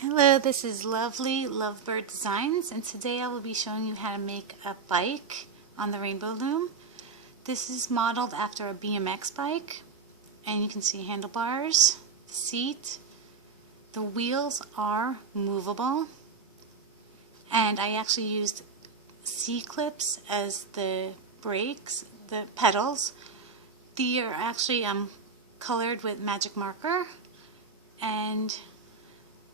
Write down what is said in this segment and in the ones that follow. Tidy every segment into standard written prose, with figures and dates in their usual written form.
Hello, this is Lovely Lovebird Designs, and today I will be showing you how to make a bike on the Rainbow Loom. This is modeled after a BMX bike, and you can see handlebars, the seat. The wheels are movable, and I actually used C-clips as the brakes, the pedals. They are actually colored with magic marker, and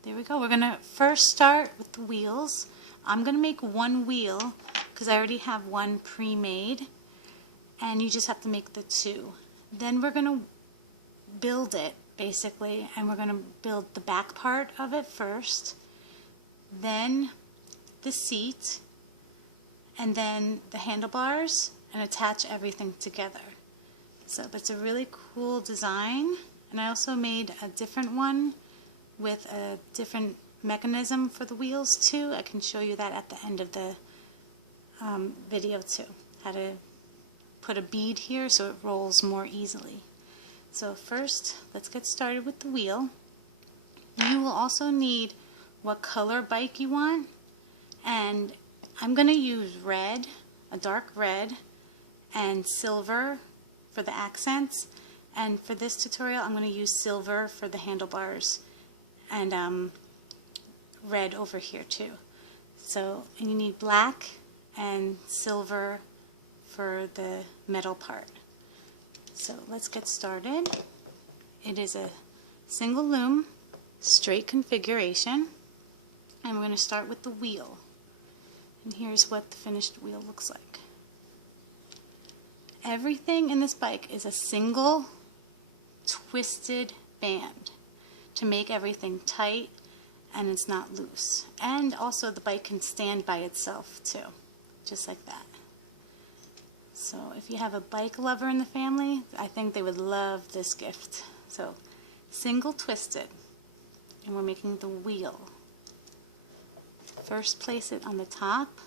there we go. We're going to first start with the wheels. I'm going to make one wheel because I already have one pre-made, and you just have to make the two. Then we're going to build it basically, and we're going to build the back part of it first, then the seat, and then the handlebars, and attach everything together. So it's a really cool design, and I also made a different one with a different mechanism for the wheels too. I can show you that at the end of the video too, how to put a bead here so it rolls more easily. So first, let's get started with the wheel. You will also need what color bike you want, and I'm going to use red, a dark red, and silver for the accents, and for this tutorial I'm going to use silver for the handlebars and red over here too. So, and you need black and silver for the metal part. So let's get started. It is a single loom, straight configuration, and we're going to start with the wheel. And here's what the finished wheel looks like. Everything in this bike is a single twisted band to make everything tight and it's not loose. And also the bike can stand by itself too, just like that. So if you have a bike lover in the family, I think they would love this gift. So single twisted, and we're making the wheel. First place it on the top,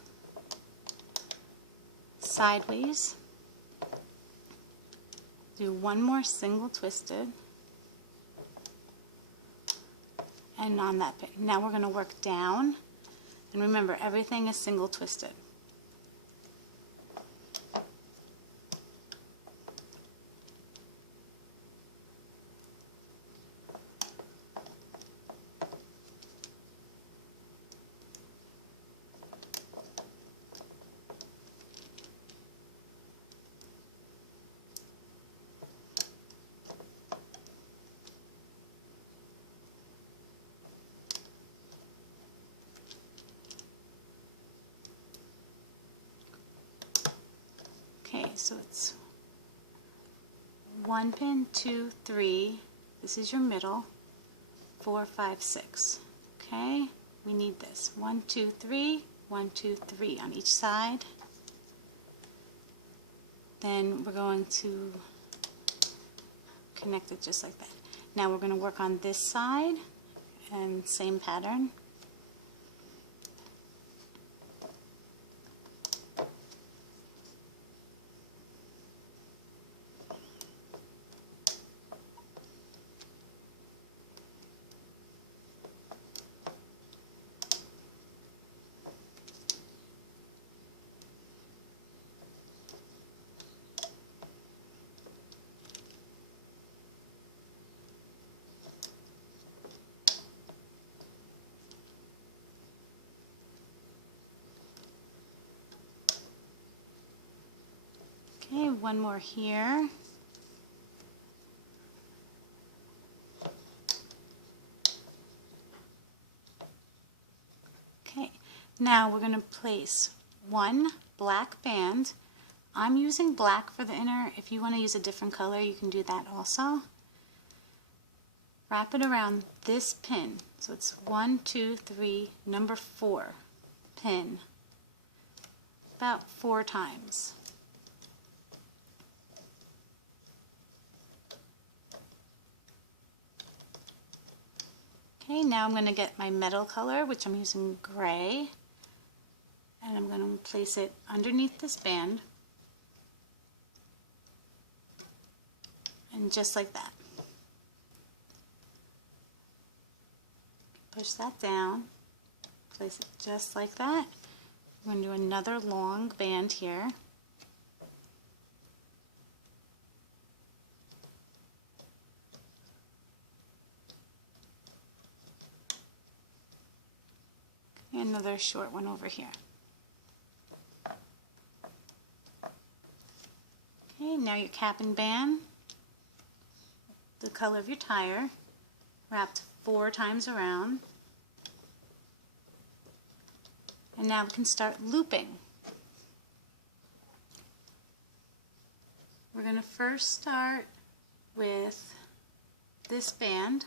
sideways, do one more single twisted, and on that pin. Now we're going to work down, and remember everything is single twisted. Okay, so it's 1 pin, 2, 3, this is your middle, 4, 5, 6. Okay, we need this 1, 2, 3, 1, 2, 3 on each side. Then we're going to connect it just like that. Now we're going to work on this side and same pattern. Okay, one more here. Okay, now we're going to place one black band. I'm using black for the inner. If you want to use a different color, you can do that also. Wrap it around this pin. So it's 1, 2, 3, number 4 pin. About 4 times. Okay, now I'm going to get my metal color, which I'm using gray, and I'm going to place it underneath this band, and just like that. Push that down, place it just like that. We're going to do another long band here. And another short one over here. Okay, now your cap and band, the color of your tire, wrapped 4 times around. And now we can start looping. We're going to first start with this band.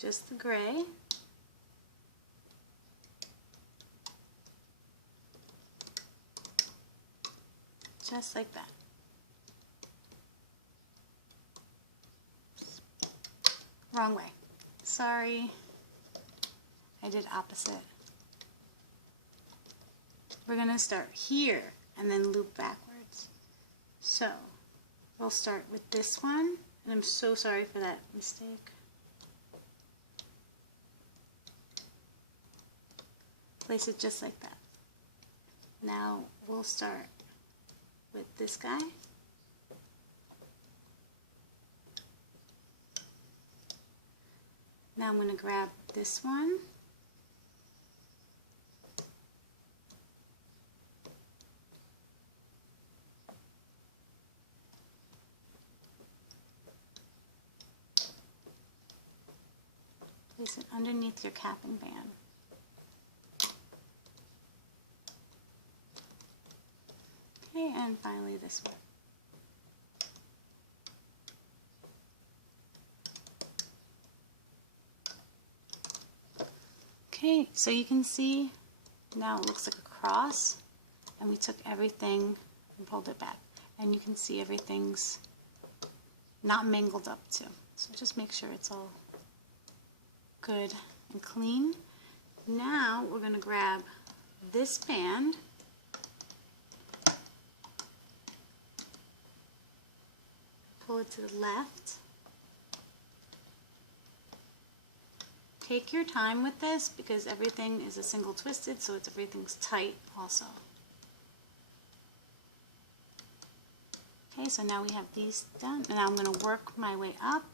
Just the gray. Just like that. Wrong way. Sorry. I did opposite. We're going to start here and then loop backwards. So, we'll start with this one, and I'm so sorry for that mistake. Place it just like that. Now we'll start with this guy. Now I'm going to grab this one. Place it underneath your cap and band. Okay, and finally this one. Okay, so you can see now it looks like a cross, and we took everything and pulled it back. And you can see everything's not mangled up too. So just make sure it's all good and clean. Now we're going to grab this band, pull it to the left. Take your time with this because everything is a single twisted, so everything's tight also. Okay, so now we have these done, and now I'm going to work my way up.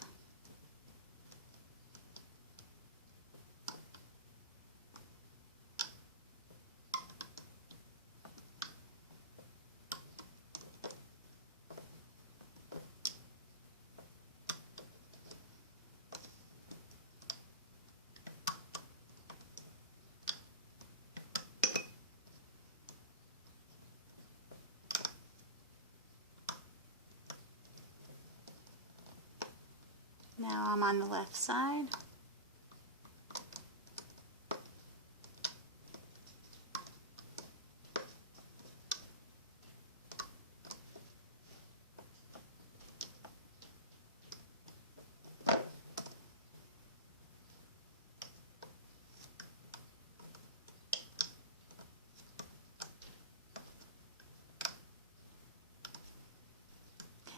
Now I'm on the left side.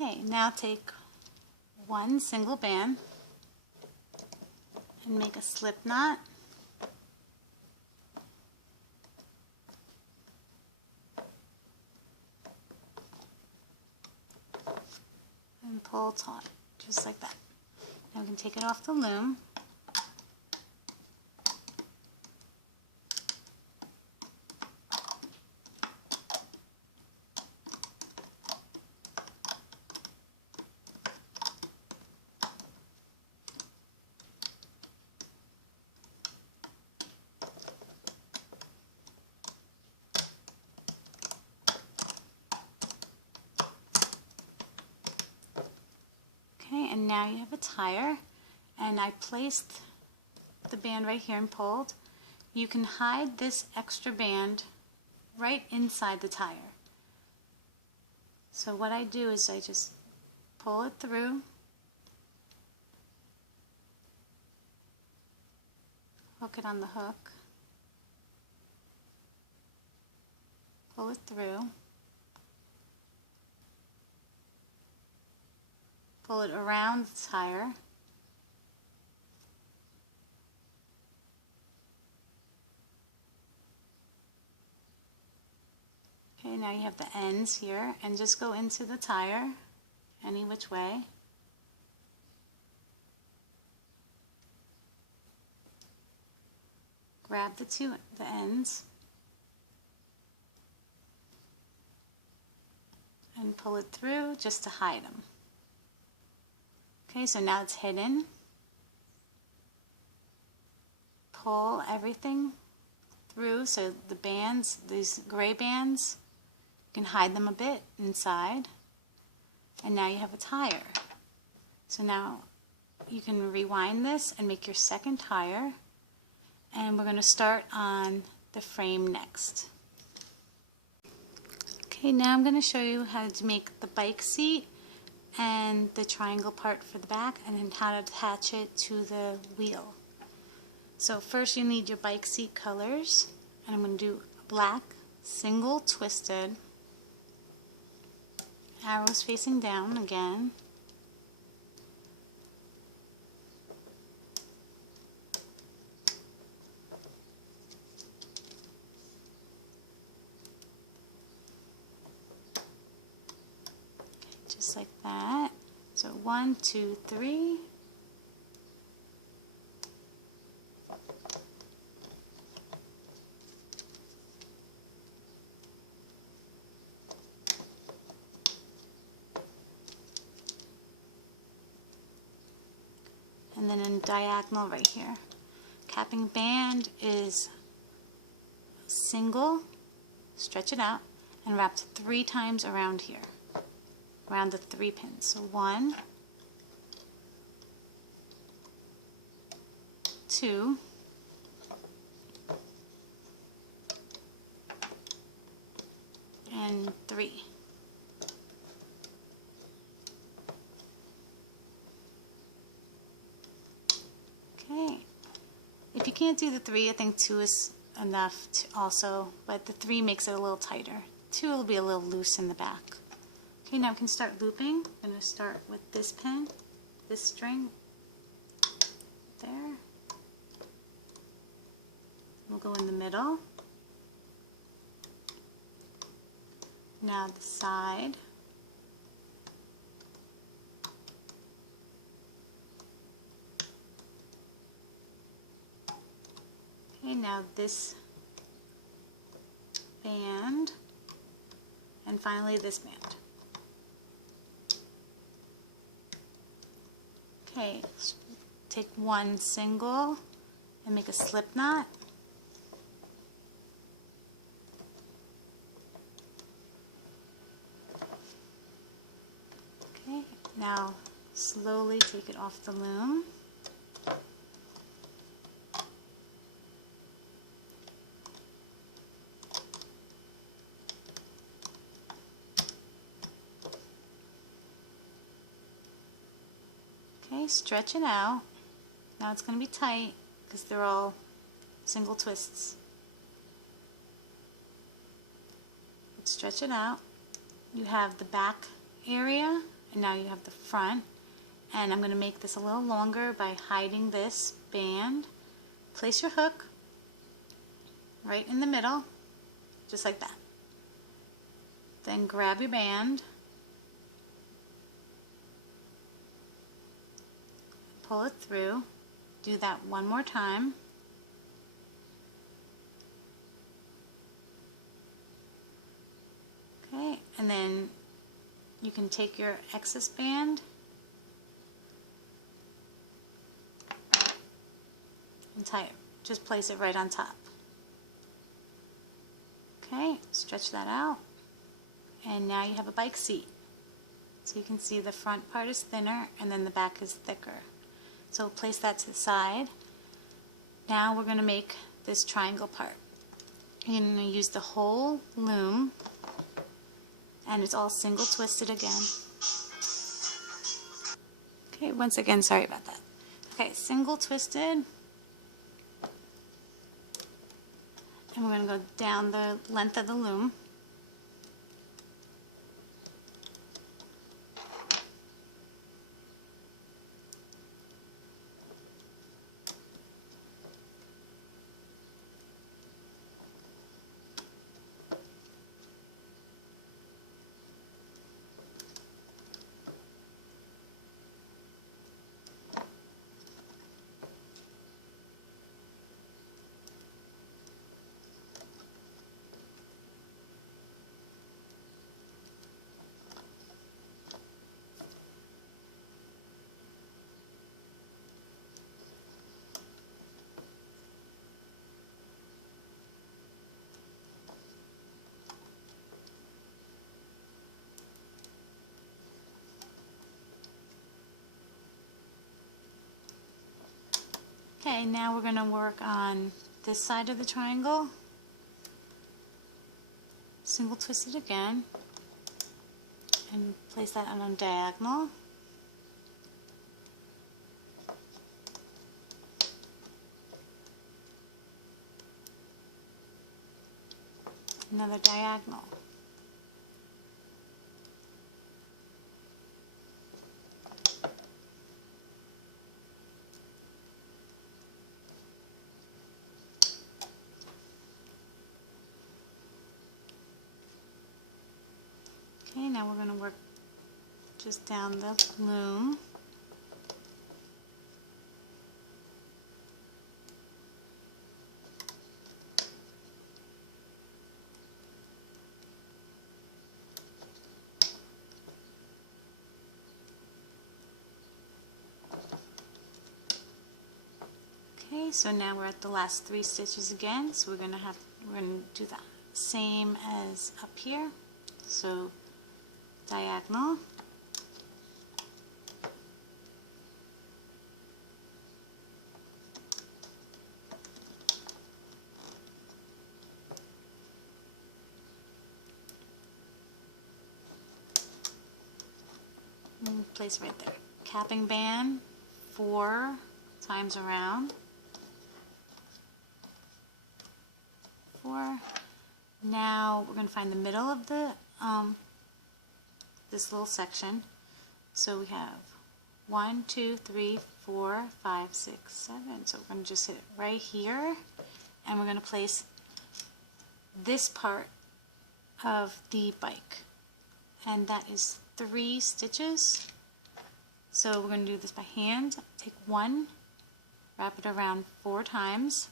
Okay, now take one single band and make a slip knot. And pull taut, just like that. Now we can take it off the loom. Okay, and now you have a tire, and I placed the band right here and pulled. You can hide this extra band right inside the tire. So what I do is I just pull it through, hook it on the hook, pull it through, pull it around the tire, okay, now you have the ends here, and just go into the tire any which way. Grab the ends and pull it through just to hide them. Okay, so now it's hidden. Pull everything through so the bands, these gray bands, you can hide them a bit inside. And now you have a tire. So now you can rewind this and make your second tire. And we're going to start on the frame next. Okay, now I'm going to show you how to make the bike seat and the triangle part for the back, and then how to attach it to the wheel. So first you need your bike seat colors, and I'm going to do black, single twisted, arrows facing down again. Just like that. So 1, 2, 3. And then in diagonal right here. Capping band is single, stretch it out, and wrapped 3 times around here. Around the 3 pins. So 1, 2, and 3. Okay. If you can't do the 3, I think 2 is enough also, but the 3 makes it a little tighter. 2 will be a little loose in the back. Okay, now we can start looping. I'm going to start with this pin, this string, there. We'll go in the middle. Now the side. Okay, now this band, and finally this band. Okay, take one single and make a slip knot. Okay, now slowly take it off the loom. Okay, stretch it out. Now it's going to be tight because they're all single twists. But stretch it out. You have the back area, and now you have the front. And I'm going to make this a little longer by hiding this band. Place your hook right in the middle, just like that. Then grab your band. Pull it through. Do that one more time. Okay, and then you can take your excess band and tie it. Just place it right on top. Okay, stretch that out. And now you have a bike seat. So you can see the front part is thinner and then the back is thicker. So place that to the side. Now we're going to make this triangle part. You're going to use the whole loom, and it's all single twisted again. Okay, once again, sorry about that. Okay, single twisted, and we're going to go down the length of the loom Okay, now we're going to work on this side of the triangle. Single twist it again and place that on a diagonal. Another diagonal. Okay, now we're going to work just down the loom. Okay, so now we're at the last 3 stitches again, so we're going to do the same as up here. So diagonal, and place right there. Capping band 4 times around. 4. Now we're going to find the middle of the this little section. So we have 1, 2, 3, 4, 5, 6, 7. So we're going to just hit it right here, and we're going to place this part of the bike, and that is 3 stitches. So we're going to do this by hand. Take 1, wrap it around 4 times,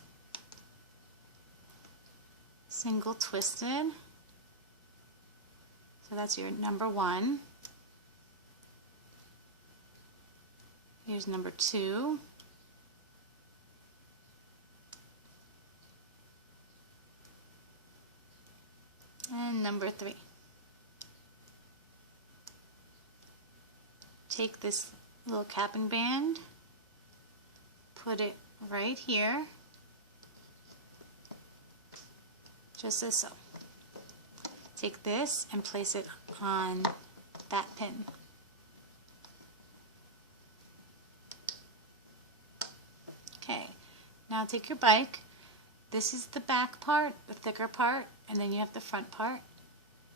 single twisted. So that's your number 1. Here's number 2. And number 3. Take this little capping band, put it right here, just as so. Take this and place it on that pin. Okay, now take your bike. This is the back part, the thicker part, and then you have the front part.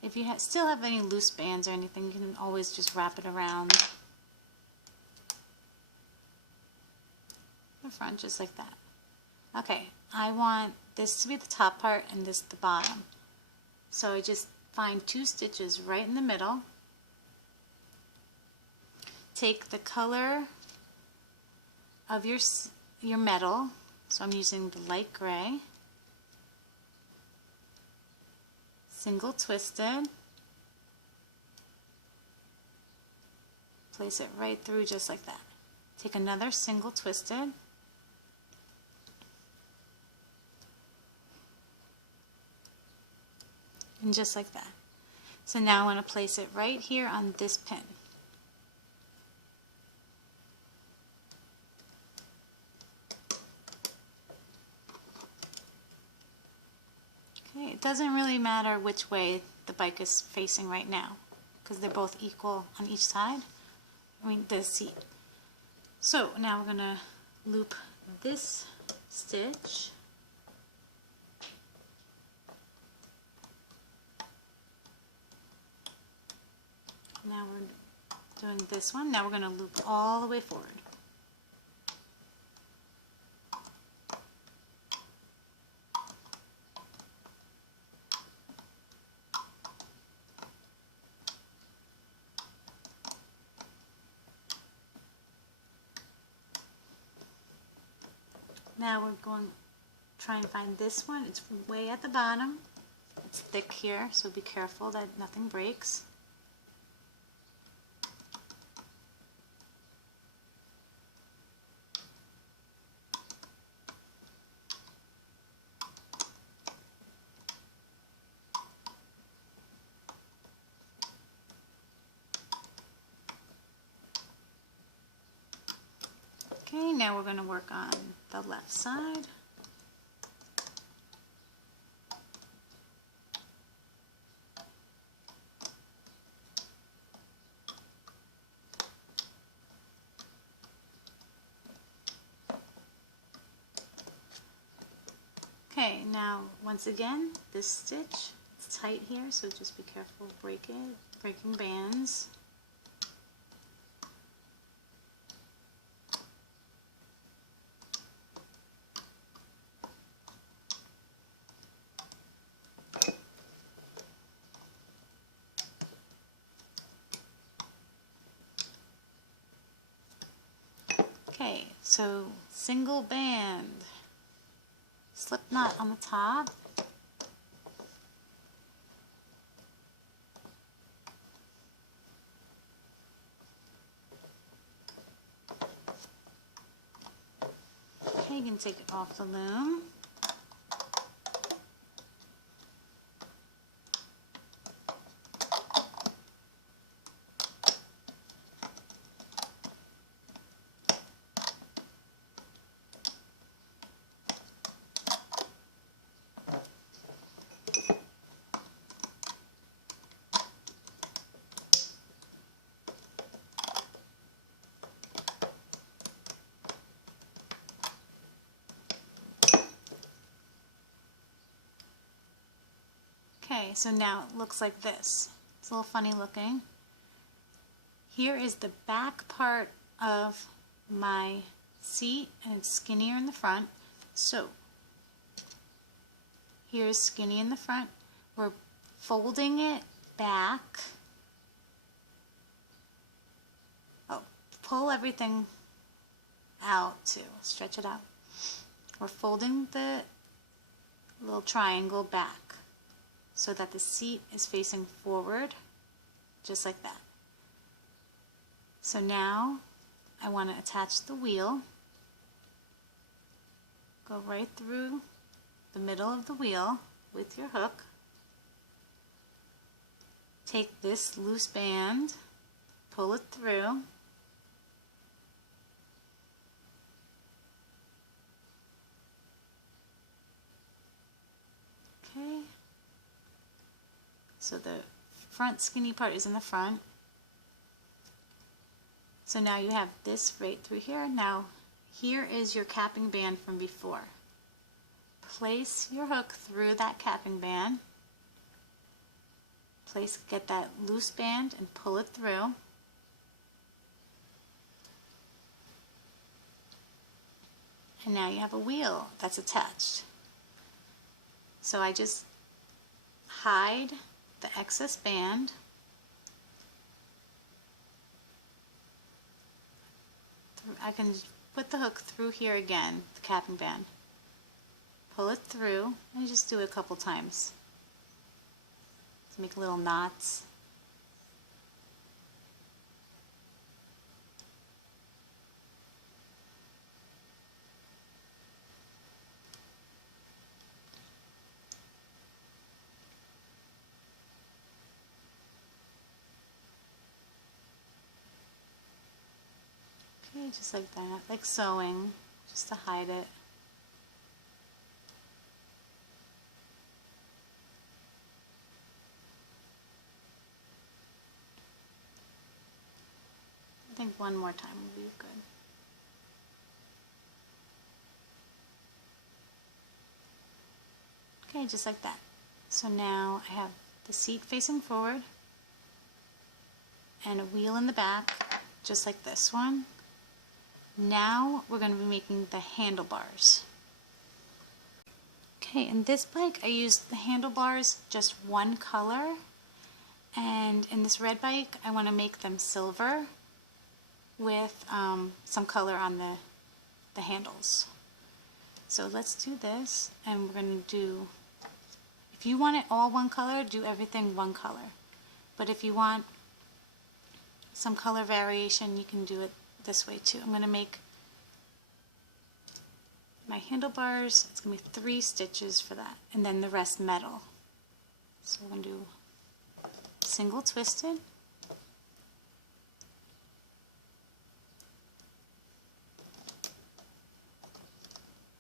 If you still have any loose bands or anything, you can always just wrap it around the front just like that. Okay, I want this to be the top part and this the bottom. So I just find 2 stitches right in the middle. Take the color of your metal, so I'm using the light gray. Single twisted. Place it right through just like that. Take another single twisted. And just like that. So now I want to place it right here on this pin. Okay, it doesn't really matter which way the bike is facing right now, because they're both equal on each side. I mean, the seat. So now we're going to loop this stitch. Now we're doing this one. Now we're going to loop all the way forward. Now we're going to try and find this one. It's way at the bottom. It's thick here, so be careful that nothing breaks. Okay, now we're going to work on the left side. Okay, now once again, this stitch, it's tight here, so just be careful of breaking bands. Okay, so single band, slip knot on the top, okay, you can take it off the loom. Okay, so now it looks like this. It's a little funny looking. Here is the back part of my seat, and it's skinnier in the front. So here's skinny in the front. We're folding it back. Oh, pull everything out too. Stretch it out. We're folding the little triangle back so that the seat is facing forward, just like that. So now I want to attach the wheel. Go right through the middle of the wheel with your hook. Take this loose band, pull it through. Okay. So the front skinny part is in the front. So now you have this right through here. Now here is your capping band from before. Place your hook through that capping band. Get that loose band and pull it through. And now you have a wheel that's attached. So I just hide the excess band. I can put the hook through here again, the capping band. Pull it through, and just do it a couple times to make little knots. Okay, just like that, like sewing, just to hide it. I think one more time would be good. Okay, just like that. So now I have the seat facing forward and a wheel in the back, just like this one. Now we're going to be making the handlebars. Okay, in this bike I used the handlebars just one color, and in this red bike I want to make them silver with some color on the handles. So let's do this, and we're going to do, if you want it all one color, do everything one color. But if you want some color variation, you can do it this way too. I'm going to make my handlebars, it's going to be 3 stitches for that, and then the rest metal. So we're going to do single twisted,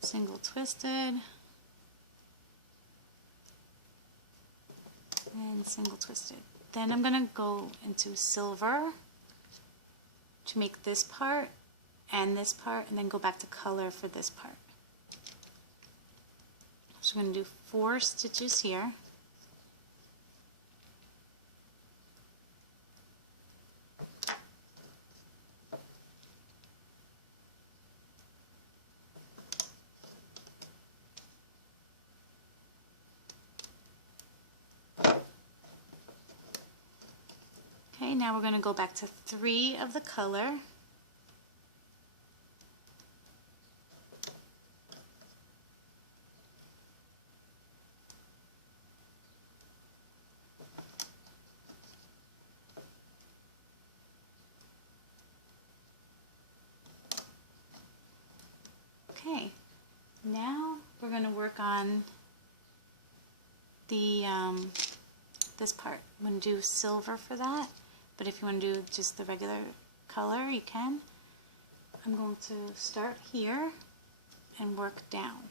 single twisted, and single twisted. Then I'm going to go into silver to make this part, and then go back to color for this part. So I'm going to do 4 stitches here. Okay, now we're going to go back to 3 of the color. Okay, now we're going to work on the this part. I'm going to do silver for that, but if you want to do just the regular color, you can. I'm going to start here and work down,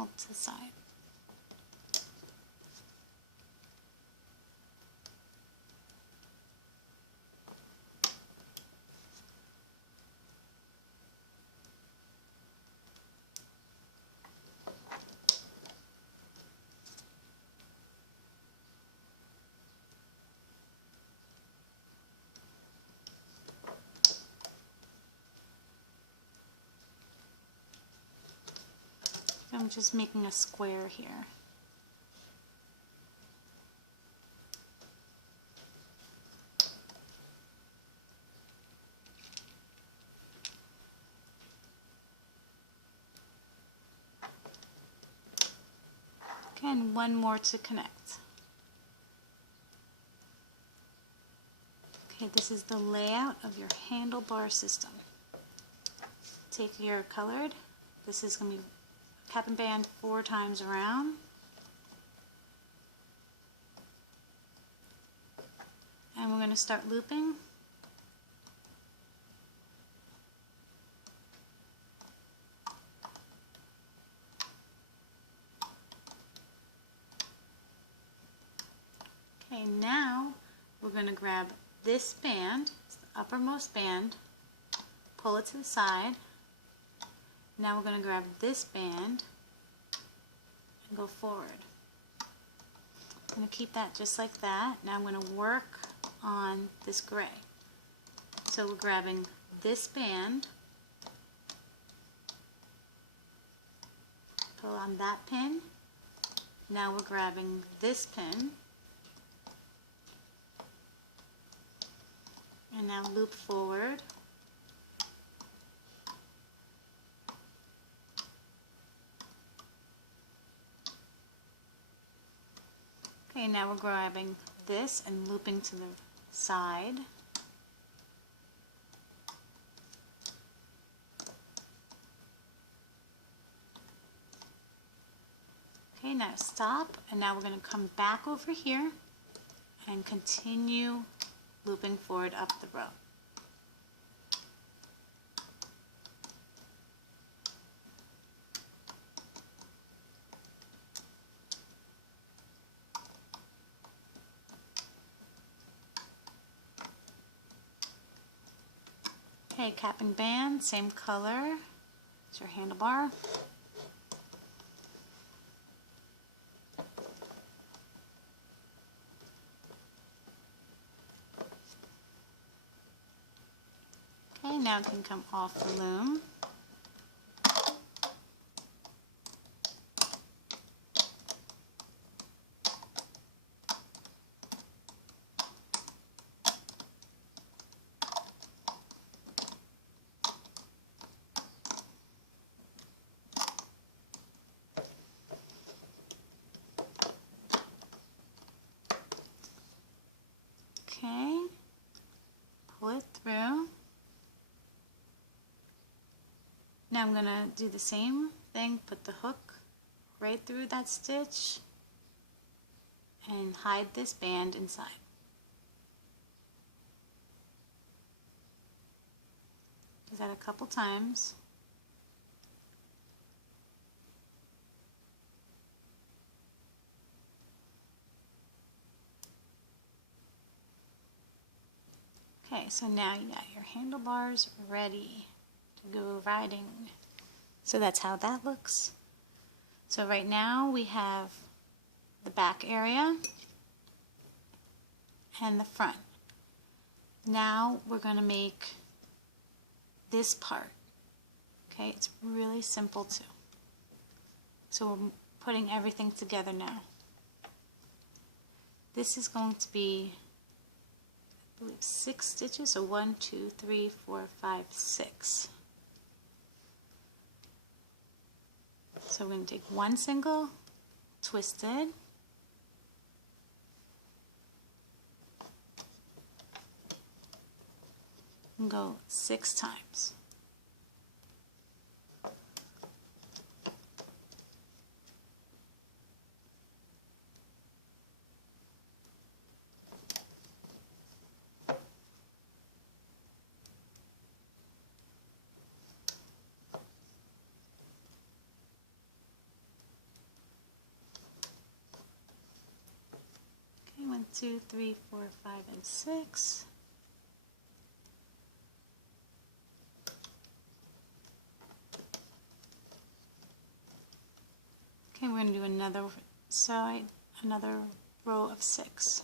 up to the side. I'm just making a square here. Okay, and one more to connect. Okay, this is the layout of your handlebar system. Take your colored. This is going to be cap and band 4 times around. And we're going to start looping. Okay, now we're going to grab this band, it's the uppermost band, pull it to the side. Now we're going to grab this band and go forward. I'm going to keep that just like that. Now I'm going to work on this gray. So we're grabbing this band, pull on that pin. Now we're grabbing this pin, and now loop forward. Okay, now we're grabbing this and looping to the side. Okay, now stop, and now we're going to come back over here and continue looping forward up the row. Okay, cap and band, same color as your handlebar. Okay, now it can come off the loom. Okay, pull it through. Now I'm going to do the same thing, put the hook right through that stitch and hide this band inside. Do that a couple times. Okay, so now you got your handlebars ready to go riding. So that's how that looks. So right now we have the back area and the front. Now we're going to make this part. Okay, it's really simple too. So we're putting everything together now. This is going to be, I believe, 6 stitches. So 1, 2, 3, 4, 5, 6. So we're going to take one single, twisted, and go 6 times. Okay, 1, 2, 3, 4, 5, and 6. Okay, we're going to do another side, another row of 6.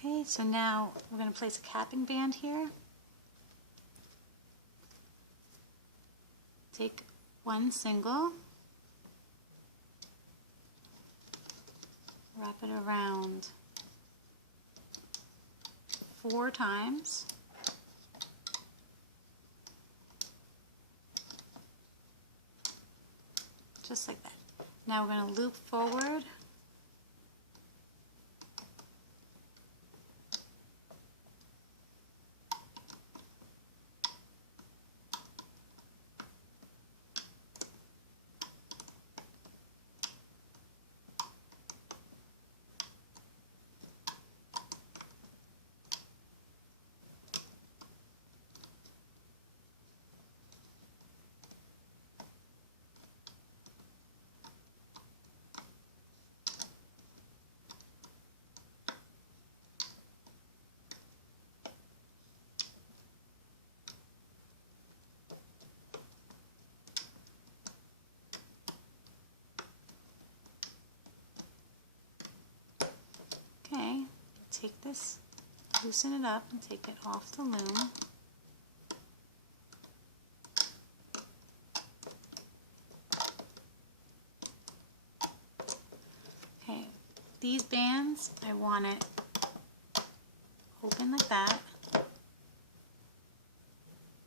Okay, so now we're going to place a capping band here. Take one single, wrap it around 4 times. Just like that. Now we're going to loop forward. Okay, take this, loosen it up and take it off the loom. Okay, these bands, I want it open like that.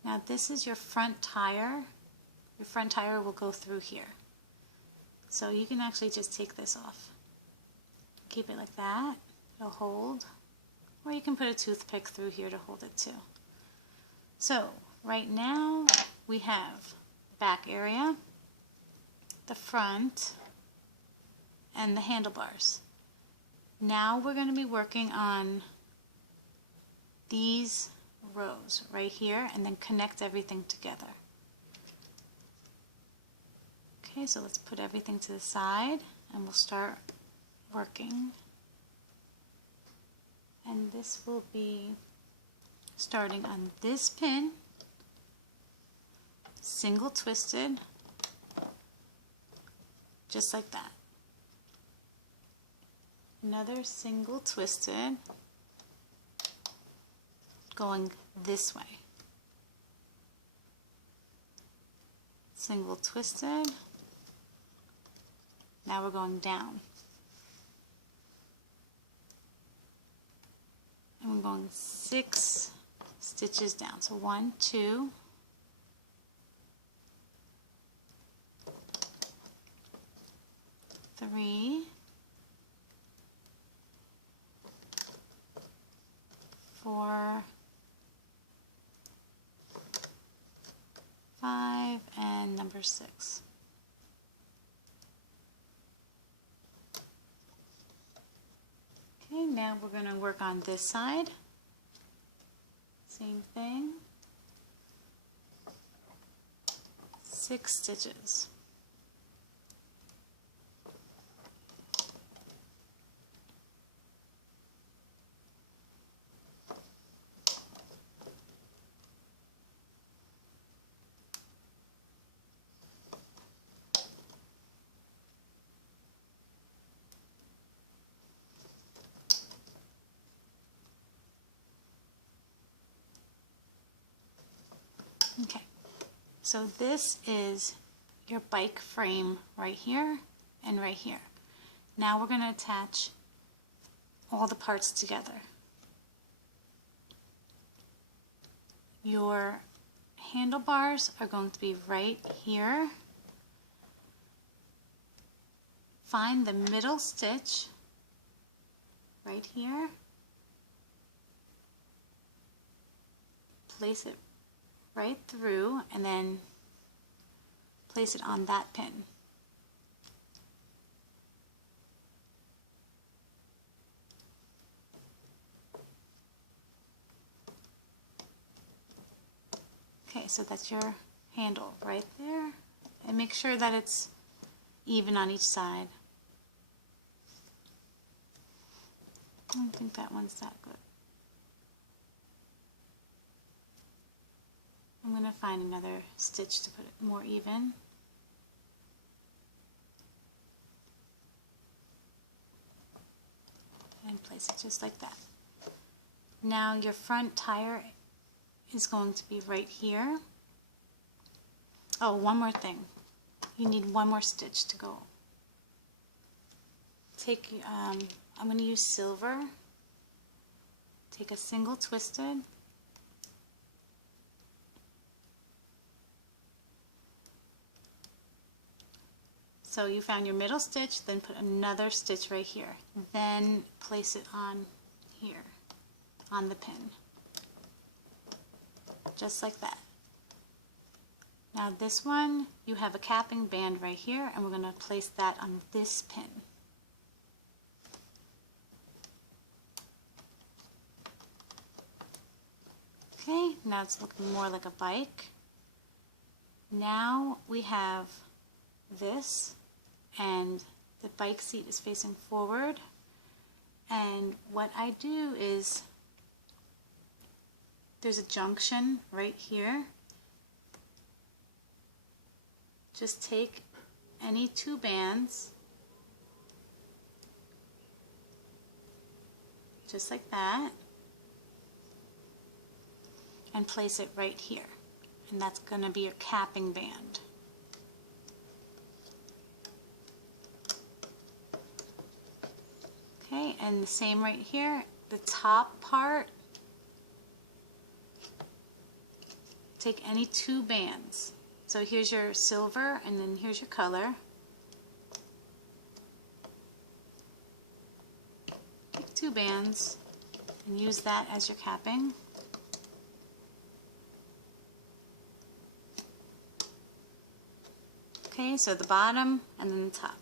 Now this is your front tire. Your front tire will go through here. So you can actually just take this off. Keep it like that. It'll hold. Or you can put a toothpick through here to hold it too. So right now we have back area, the front, and the handlebars. Now we're going to be working on these rows right here and then connect everything together. Okay, so let's put everything to the side and we'll start working. And this will be starting on this pin, single twisted, just like that. Another single twisted, going this way. Single twisted. Now we're going down. And we're going 6 stitches down. So 1, 2, 3, 4, 5, and number 6. Okay, now we're going to work on this side. Same thing. 6 stitches. Okay, so this is your bike frame right here and right here. Now we're going to attach all the parts together. Your handlebars are going to be right here. Find the middle stitch right here. Place it right through and then place it on that pin. Okay, so that's your handle right there, and make sure that it's even on each side. I don't think that one's that good. I'm going to find another stitch to put it more even. And place it just like that. Now your front tire is going to be right here. Oh, one more thing. You need one more stitch to go. I'm going to use silver. Take a single twisted. So you found your middle stitch, then put another stitch right here. Then place it on here, on the pin. Just like that. Now this one, you have a capping band right here, and we're going to place that on this pin. Okay, now it's looking more like a bike. Now we have this, and the bike seat is facing forward. And what I do is, there's a junction right here. Just take any 2 bands, just like that, and place it right here. And that's going to be your capping band. Okay, and the same right here, the top part, take any 2 bands. So here's your silver, and then here's your color. Take 2 bands and use that as your capping. Okay, so the bottom and then the top.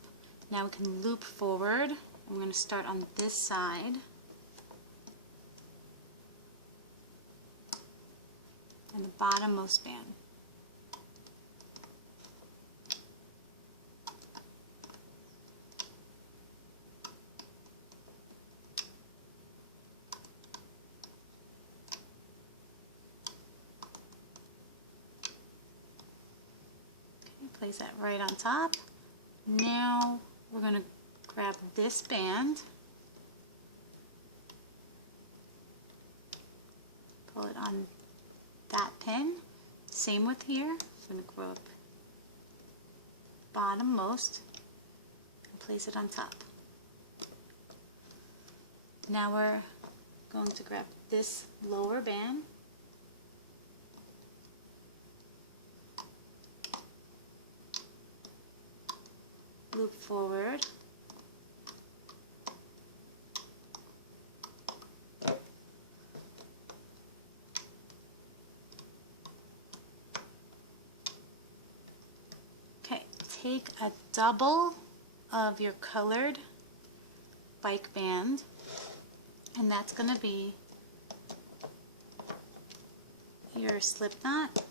Now we can loop forward. I'm going to start on this side. And the bottommost band. Okay, place that right on top. Now we're going to grab this band, pull it on that pin. Same with here. I'm going to go up bottommost and place it on top. Now we're going to grab this lower band loop forward. Okay, take a double of your colored bike band, and that's going to be your slip knot.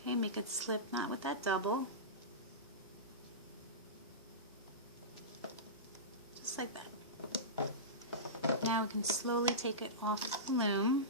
Okay, make a slip knot with that double. Just like that. Now we can slowly take it off the loom.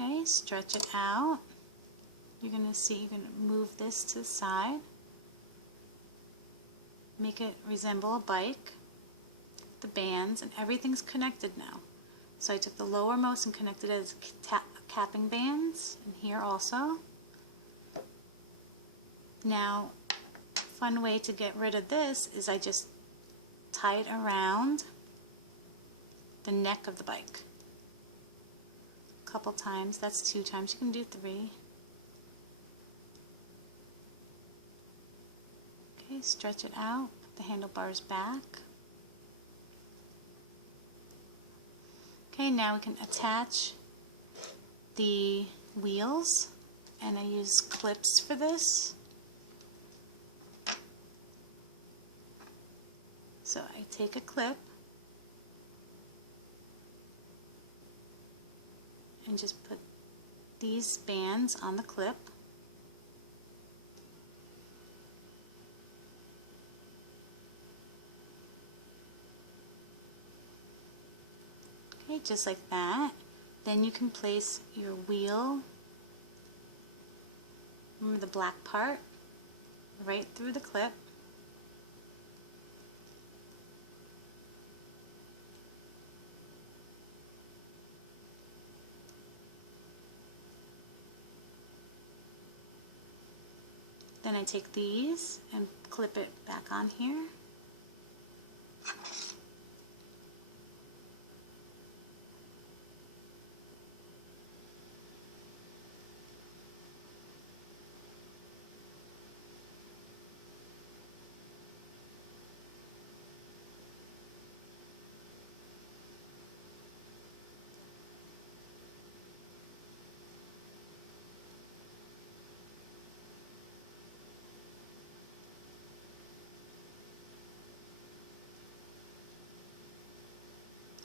Okay, stretch it out. You're going to see, you're going to move this to the side. Make it resemble a bike. The bands, and everything's connected now. So I took the lowermost and connected it as capping bands, and here also. Now, fun way to get rid of this is I just tie it around the neck of the bike. A couple times, that's 2 times, you can do 3. Okay, stretch it out, put the handlebars back. Okay, now we can attach the wheels, and I use clips for this. So I take a clip and just put these bands on the clip. Okay, just like that. Then you can place your wheel, remember the black part, right through the clip. Then I take these and clip it back on here.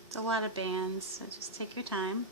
It's a lot of bands, so just take your time.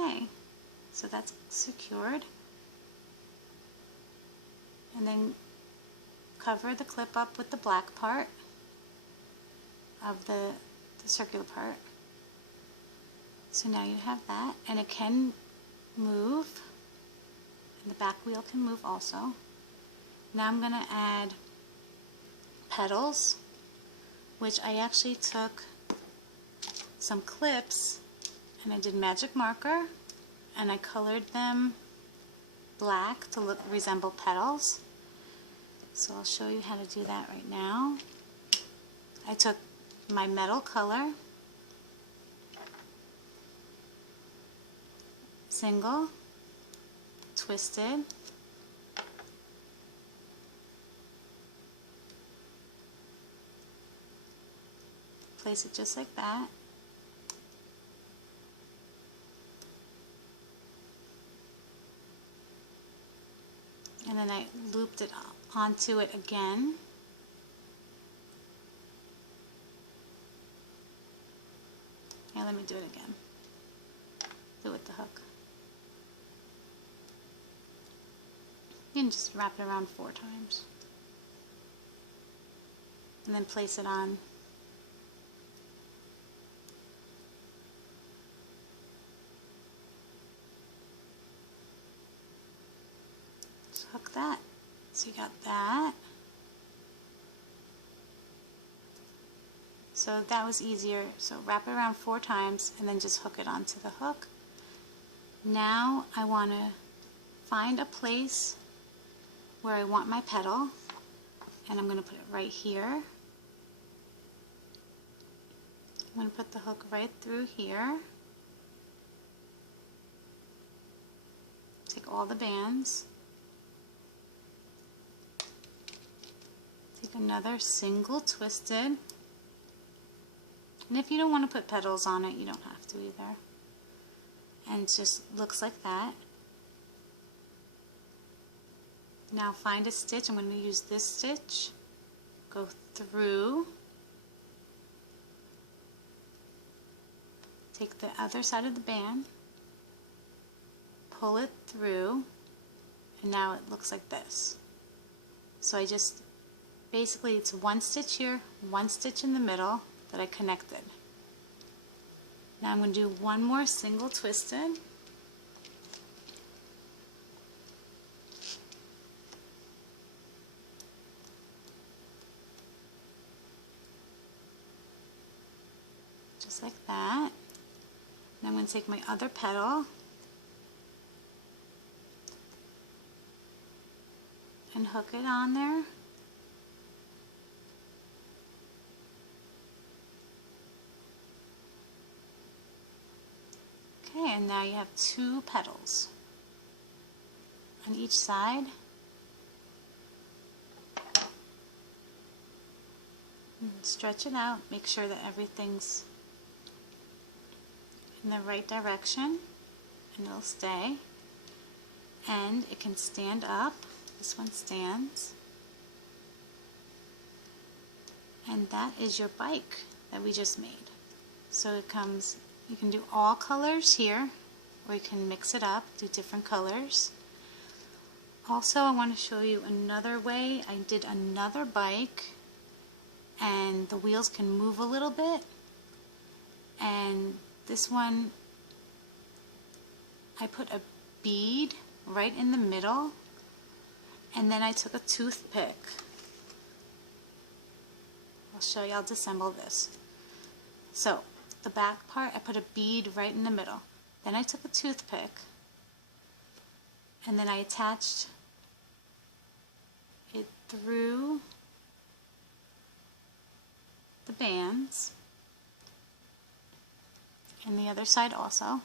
Okay, so that's secured. And then cover the clip up with the black part of the circular part. So now you have that, and it can move, and the back wheel can move also. Now I'm going to add pedals, which I actually took some clips and I did magic marker and I colored them black to resemble petals. So I'll show you how to do that right now. I took my metal color, single, twisted, place it just like that. And then I looped it onto it again. Yeah, let me do it again. Do it with the hook. You can just wrap it around 4 times. And then place it on. Just hook that. So you got that. So that was easier. So wrap it around 4 times and then just hook it onto the hook. Now I want to find a place where I want my petal, and I'm going to put it right here. I'm going to put the hook right through here. Take all the bands. Take another single twisted. And if you don't want to put petals on it, you don't have to either. And it just looks like that. Now find a stitch. I'm going to use this stitch. Go through. Take the other side of the band. Pull it through. And now it looks like this. So I just, basically it's 1 stitch here, 1 stitch in the middle that I connected. Now I'm going to do 1 more single twisted. Just like that. And I'm going to take my other petal and hook it on there. Okay, and now you have 2 petals on each side. And stretch it out, make sure that everything's in the right direction, and it'll stay. And it can stand up. This one stands. And that is your bike that we just made. So it comes, you can do all colors here, or you can mix it up, do different colors. Also, I want to show you another way. I did another bike, and the wheels can move a little bit. And this one, I put a bead right in the middle, and then I took a toothpick. I'll show you, I'll disassemble this. So, the back part, I put a bead right in the middle. Then I took a toothpick, and then I attached it through the bands, and the other side also.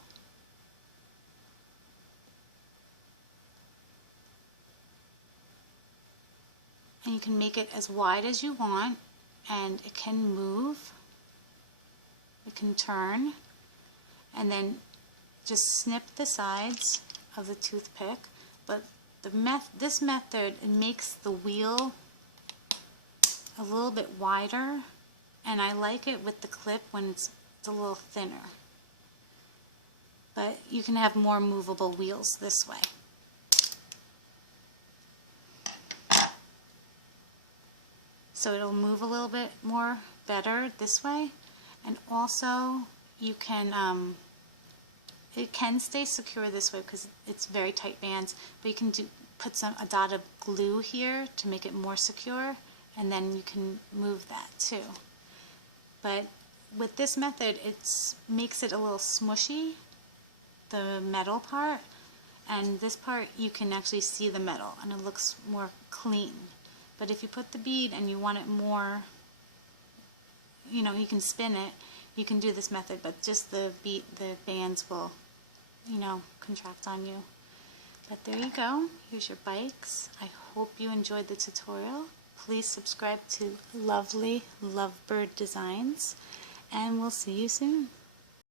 And you can make it as wide as you want, and it can move, it can turn, and then just snip the sides of the toothpick. But this method, it makes the wheel a little bit wider, and I like it with the clip when it's a little thinner. But you can have more movable wheels this way. So it'll move a little bit more better this way, and also you can it can stay secure this way because it's very tight bands, but you can put a dot of glue here to make it more secure, and then you can move that too. But with this method, it makes it a little smushy, the metal part, and this part you can actually see the metal and it looks more clean. But if you put the bead and you want it more, you know, you can spin it, you can do this method, but just the bands will, you know, contract on you. But there you go. Here's your bikes. I hope you enjoyed the tutorial. Please subscribe to Lovely Lovebird Designs, and we'll see you soon.